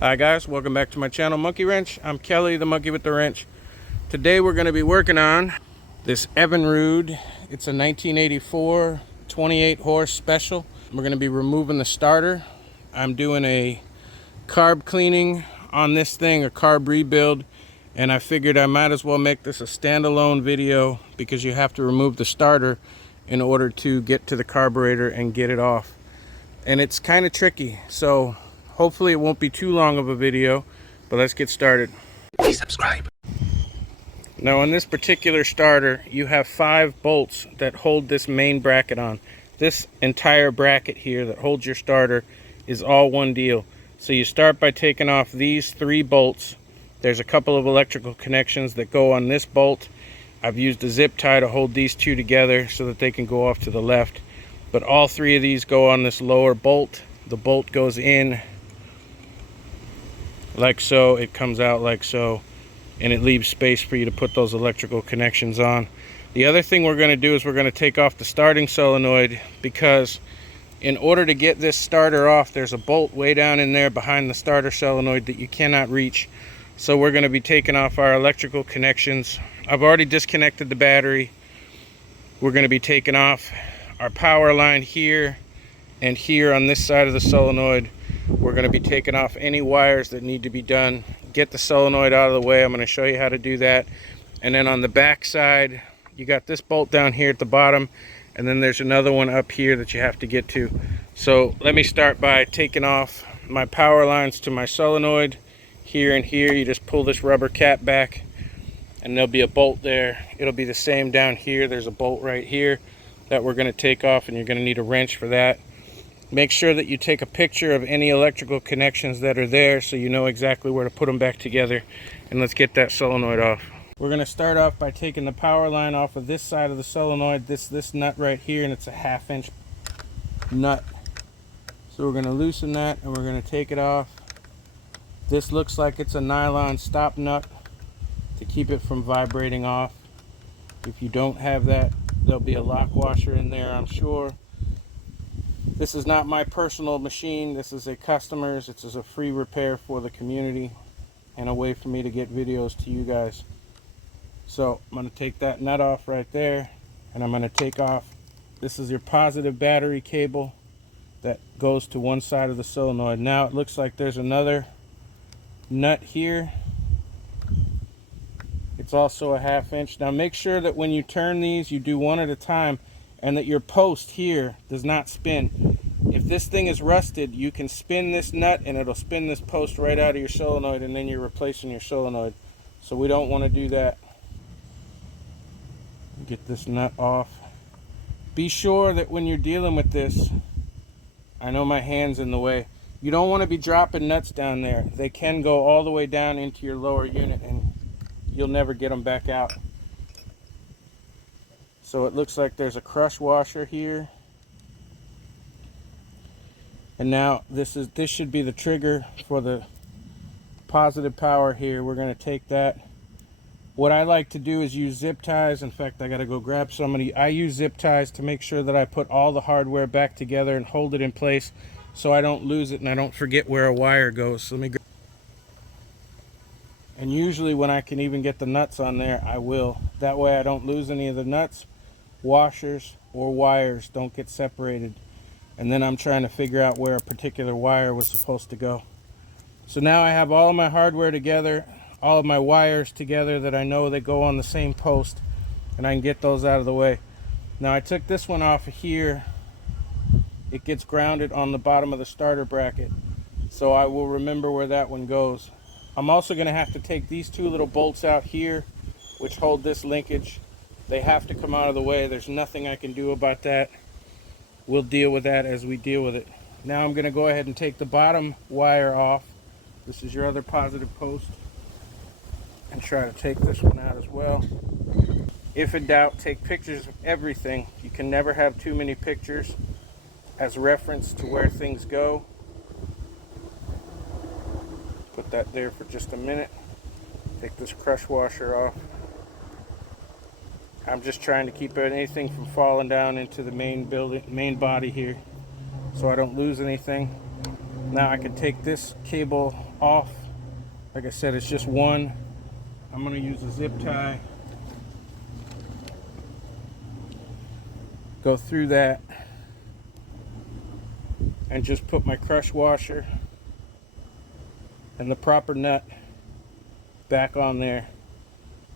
Hi guys, welcome back to my channel, Monkey Wrench. I'm Kelly, the monkey with the wrench. Today we're going to be working on this Evinrude. It's a 1984 28 horse special. We're going to be removing the starter. I'm doing a carb cleaning on this thing, a carb rebuild, and I figured I might as well make this a standalone video because you have to remove the starter in order to get to the carburetor and get it off. And it's kind of tricky, so hopefully it won't be too long of a video, but let's get started. Please subscribe. Now on this particular starter, you have 5 bolts that hold this main bracket on. This entire bracket here that holds your starter is all one deal. So you start by taking off these 3 bolts. There's a couple of electrical connections that go on this bolt. I've used a zip tie to hold these 2 together so that they can go off to the left. But all 3 of these go on this lower bolt. The bolt goes in like so, it comes out like so, and it leaves space for you to put those electrical connections on. The other thing we're going to do is we're going to take off the starting solenoid, because in order to get this starter off, there's a bolt way down in there behind the starter solenoid that you cannot reach. So we're going to be taking off our electrical connections. I've already disconnected the battery. We're going to be taking off our power line here and here on this side of the solenoid. We're going to be taking off any wires that need to be done. Get the solenoid out of the way. I'm going to show you how to do that. And then on the back side, you got this bolt down here at the bottom, and then there's another one up here that you have to get to. So let me start by taking off my power lines to my solenoid. Here and here, you just pull this rubber cap back and there'll be a bolt there. It'll be the same down here. There's a bolt right here that we're going to take off, and you're going to need a wrench for that. Make sure that you take a picture of any electrical connections that are there so you know exactly where to put them back together. And let's get that solenoid off. We're going to start off by taking the power line off of this side of the solenoid, this nut right here, and it's a 1/2 inch nut. So we're going to loosen that and we're going to take it off. This looks like it's a nylon stop nut to keep it from vibrating off. If you don't have that, there'll be a lock washer in there, I'm sure. This is not my personal machine. This is a customer's. It's a free repair for the community and a way for me to get videos to you guys. So I'm going to take that nut off right there, and I'm going to take off, this is your positive battery cable that goes to one side of the solenoid. Now it looks like there's another nut here. It's also a 1/2 inch. Now make sure that when you turn these, you do one at a time, and that your post here does not spin. If this thing is rusted, you can spin this nut and it'll spin this post right out of your solenoid, and then you're replacing your solenoid. So we don't want to do that. Get this nut off. Be sure that when you're dealing with this, I know my hand's in the way, you don't want to be dropping nuts down there. They can go all the way down into your lower unit and you'll never get them back out. So it looks like there's a crush washer here. And now this should be the trigger for the positive power here. We're going to take that. What I like to do is use zip ties. In fact, I got to go grab somebody. I use zip ties to make sure that I put all the hardware back together and hold it in place so I don't lose it and I don't forget where a wire goes. So let me grab. And usually when I can even get the nuts on there, I will. That way I don't lose any of the nuts, washers, or wires don't get separated. And then I'm trying to figure out where a particular wire was supposed to go. So now I have all of my hardware together, all of my wires together that I know they go on the same post, and I can get those out of the way. Now I took this one off of here. It gets grounded on the bottom of the starter bracket, so I will remember where that one goes. I'm also going to have to take these 2 little bolts out here, which hold this linkage. They have to come out of the way. There's nothing I can do about that. We'll deal with that as we deal with it. Now I'm going to go ahead and take the bottom wire off. This is your other positive post. And try to take this one out as well. If in doubt, take pictures of everything. You can never have too many pictures as reference to where things go. Put that there for just a minute. Take this crush washer off. I'm just trying to keep anything from falling down into the main body here, so I don't lose anything. Now I can take this cable off. Like I said, it's just one. I'm going to use a zip tie. Go through that and just put my crush washer and the proper nut back on there.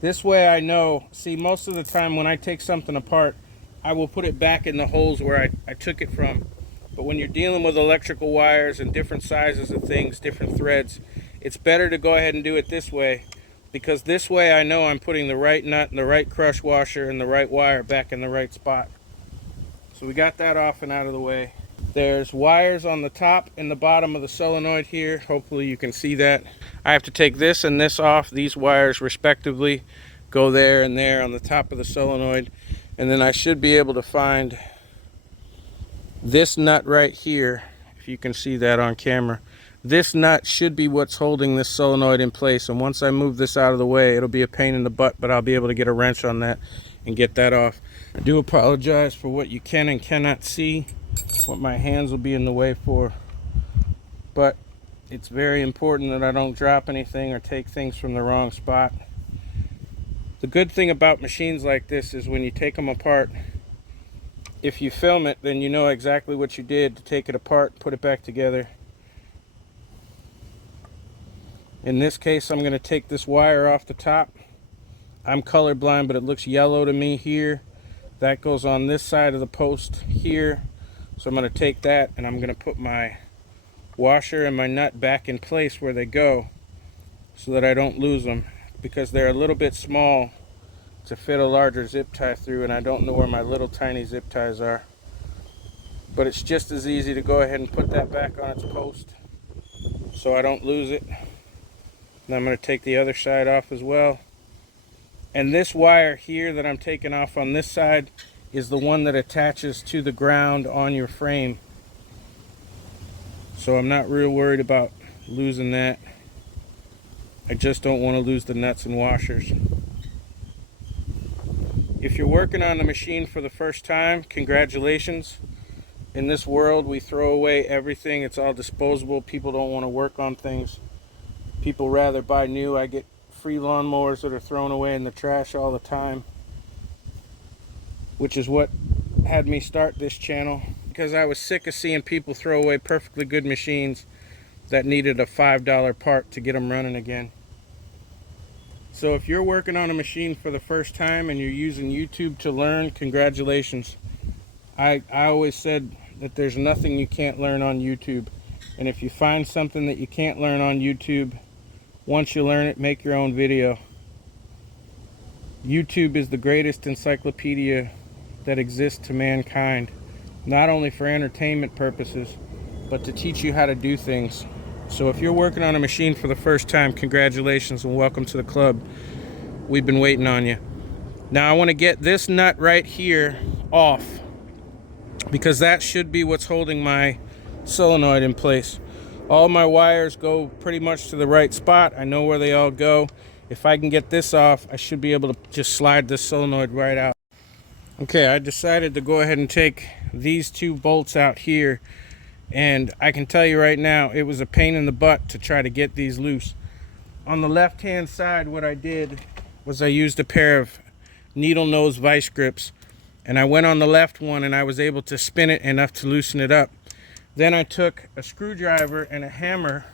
This way I know, see, most of the time when I take something apart, I will put it back in the holes where I took it from. But when you're dealing with electrical wires and different sizes of things, different threads, it's better to go ahead and do it this way, because this way I know I'm putting the right nut and the right crush washer and the right wire back in the right spot. So we got that off and out of the way. There's wires on the top and the bottom of the solenoid here. Hopefully you can see that. I have to take this and this off. These wires respectively go there and there on the top of the solenoid. And then I should be able to find this nut right here, if you can see that on camera. This nut should be what's holding this solenoid in place. And once I move this out of the way, it'll be a pain in the butt, but I'll be able to get a wrench on that and get that off. I do apologize for what you can and cannot see, what my hands will be in the way for, but it's very important that I don't drop anything or take things from the wrong spot. The good thing about machines like this is when you take them apart, if you film it, then you know exactly what you did to take it apart, put it back together. In this case, I'm going to take this wire off the top. I'm colorblind, but it looks yellow to me here. That goes on this side of the post here. So I'm going to take that and I'm going to put my washer and my nut back in place where they go so that I don't lose them, because they're a little bit small to fit a larger zip tie through, and I don't know where my little tiny zip ties are. But it's just as easy to go ahead and put that back on its post so I don't lose it. And I'm going to take the other side off as well. And this wire here that I'm taking off on this side is the one that attaches to the ground on your frame. So I'm not real worried about losing that. I just don't want to lose the nuts and washers. If you're working on the machine for the first time, congratulations. In this world, we throw away everything. It's all disposable. People don't want to work on things. People rather buy new. I get free lawnmowers that are thrown away in the trash all the time, which is what had me start this channel, because I was sick of seeing people throw away perfectly good machines that needed a $5 part to get them running again. So if you're working on a machine for the first time and you're using YouTube to learn, congratulations. I always said that there's nothing you can't learn on YouTube. And if you find something that you can't learn on YouTube, once you learn it, make your own video. YouTube is the greatest encyclopedia that exists to mankind, not only for entertainment purposes, but to teach you how to do things. So if you're working on a machine for the first time, congratulations and welcome to the club. We've been waiting on you. Now I want to get this nut right here off, because that should be what's holding my solenoid in place. All my wires go pretty much to the right spot. I know where they all go. If I can get this off, I should be able to just slide this solenoid right out. Okay, I decided to go ahead and take these two bolts out here, and I can tell you right now, it was a pain in the butt to try to get these loose. On the left hand side, what I did was I used a pair of needle nose vice grips, and I went on the left one and I was able to spin it enough to loosen it up. Then I took a screwdriver and a hammer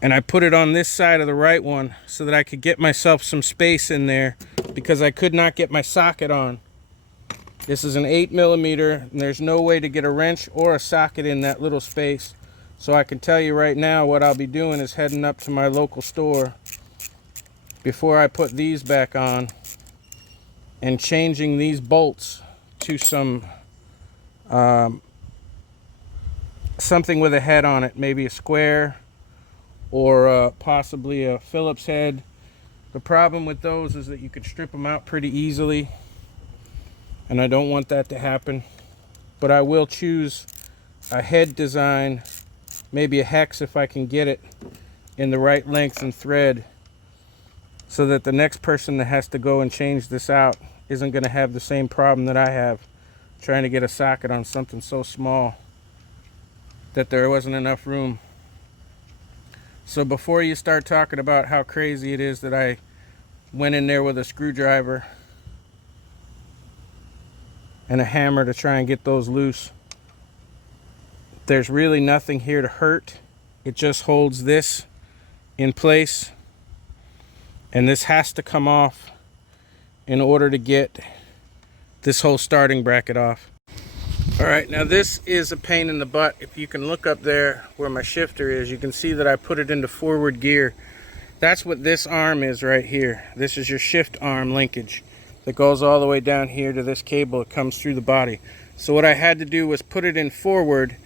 and I put it on this side of the right one so that I could get myself some space in there, because I could not get my socket on. This is an 8mm and there's no way to get a wrench or a socket in that little space. So I can tell you right now, what I'll be doing is heading up to my local store before I put these back on and changing these bolts to some something with a head on it, maybe a square or possibly a Phillips head. The problem with those is that you could strip them out pretty easily, and I don't want that to happen. But I will choose a head design, maybe a hex if I can get it in the right length and thread, so that the next person that has to go and change this out isn't going to have the same problem that I have trying to get a socket on something so small that there wasn't enough room. So before you start talking about how crazy it is that I went in there with a screwdriver and a hammer to try and get those loose, there's really nothing here to hurt. It just holds this in place, and this has to come off in order to get this whole starting bracket off. All right, now this is a pain in the butt. If you can look up there where my shifter is, you can see that I put it into forward gear. That's what this arm is right here. This is your shift arm linkage that goes all the way down here to this cable. It comes through the body. So what I had to do was put it in forward,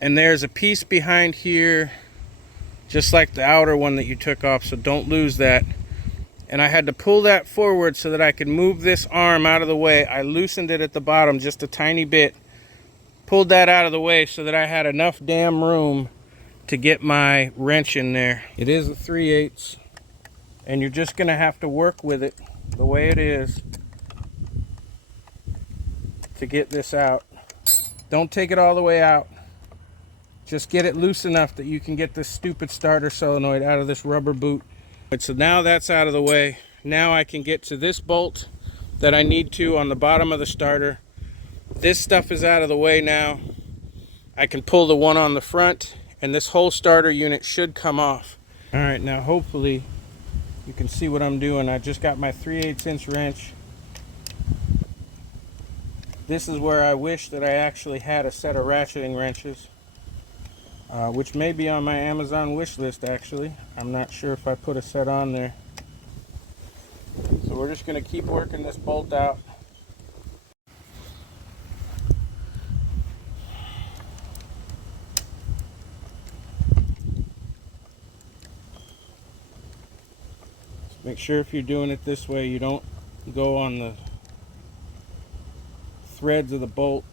and there's a piece behind here, just like the outer one that you took off, so don't lose that. And I had to pull that forward so that I could move this arm out of the way. I loosened it at the bottom just a tiny bit, pulled that out of the way so that I had enough damn room to get my wrench in there. It is a 3/8, and you're just gonna have to work with it the way it is to get this out. Don't take it all the way out. Just get it loose enough that you can get this stupid starter solenoid out of this rubber boot. So now that's out of the way. Now I can get to this bolt that I need to on the bottom of the starter. This stuff is out of the way now. I can pull the one on the front, and this whole starter unit should come off. All right, now hopefully you can see what I'm doing. I just got my 3/8 inch wrench. This is where I wish that I actually had a set of ratcheting wrenches, which may be on my Amazon wish list actually. I'm not sure if I put a set on there. So we're just going to keep working this bolt out. Make sure if you're doing it this way, you don't go on the threads of the bolt.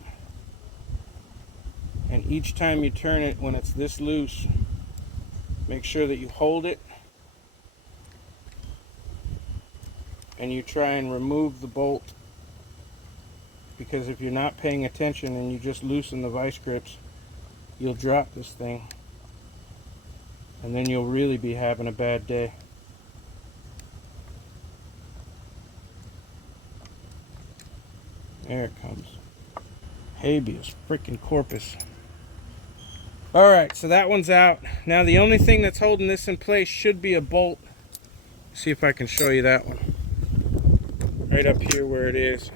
And each time you turn it, when it's this loose, make sure that you hold it and you try and remove the bolt, because if you're not paying attention and you just loosen the vice grips, you'll drop this thing and then you'll really be having a bad day. There it comes. Habeas freaking corpus. Alright, so that one's out. Now the only thing that's holding this in place should be a bolt. See if I can show you that one. Right up here where it is.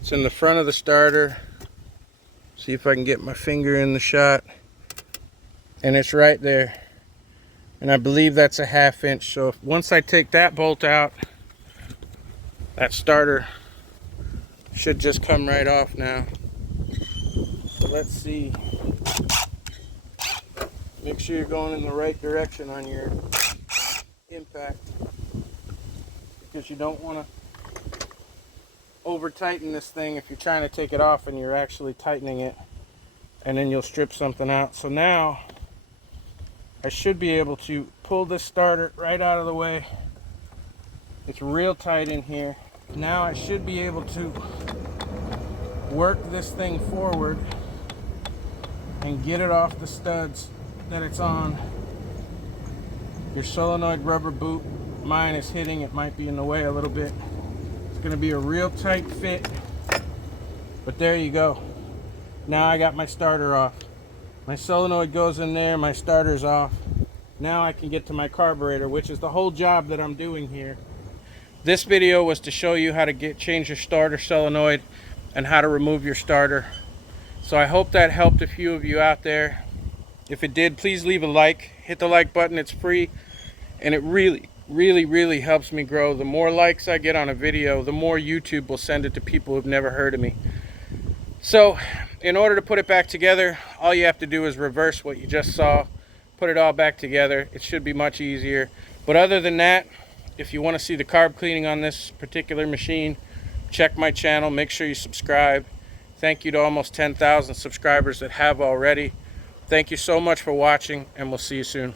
It's in the front of the starter. See if I can get my finger in the shot. And it's right there. And I believe that's a 1/2 inch. So once I take that bolt out, that starter should just come right off now. So let's see. Make sure you're going in the right direction on your impact, because you don't want to over tighten this thing if you're trying to take it off and you're actually tightening it, and then you'll strip something out. So now I should be able to pull this starter right out of the way. It's real tight in here. Now I should be able to work this thing forward and get it off the studs that it's on. Your solenoid rubber boot, mine is hitting, it might be in the way a little bit. It's going to be a real tight fit, but there you go. Now I got my starter off. My solenoid goes in there, my starter's off. Now I can get to my carburetor, which is the whole job that I'm doing here. This video was to show you how to change your starter solenoid and how to remove your starter. So I hope that helped a few of you out there. If it did, please leave a like. Hit the like button, it's free. And it really helps me grow. The more likes I get on a video, the more YouTube will send it to people who've never heard of me. So in order to put it back together, all you have to do is reverse what you just saw. Put it all back together. It should be much easier. But other than that, if you want to see the carb cleaning on this particular machine, check my channel. Make sure you subscribe. Thank you to almost 10,000 subscribers that have already. Thank you so much for watching, and we'll see you soon.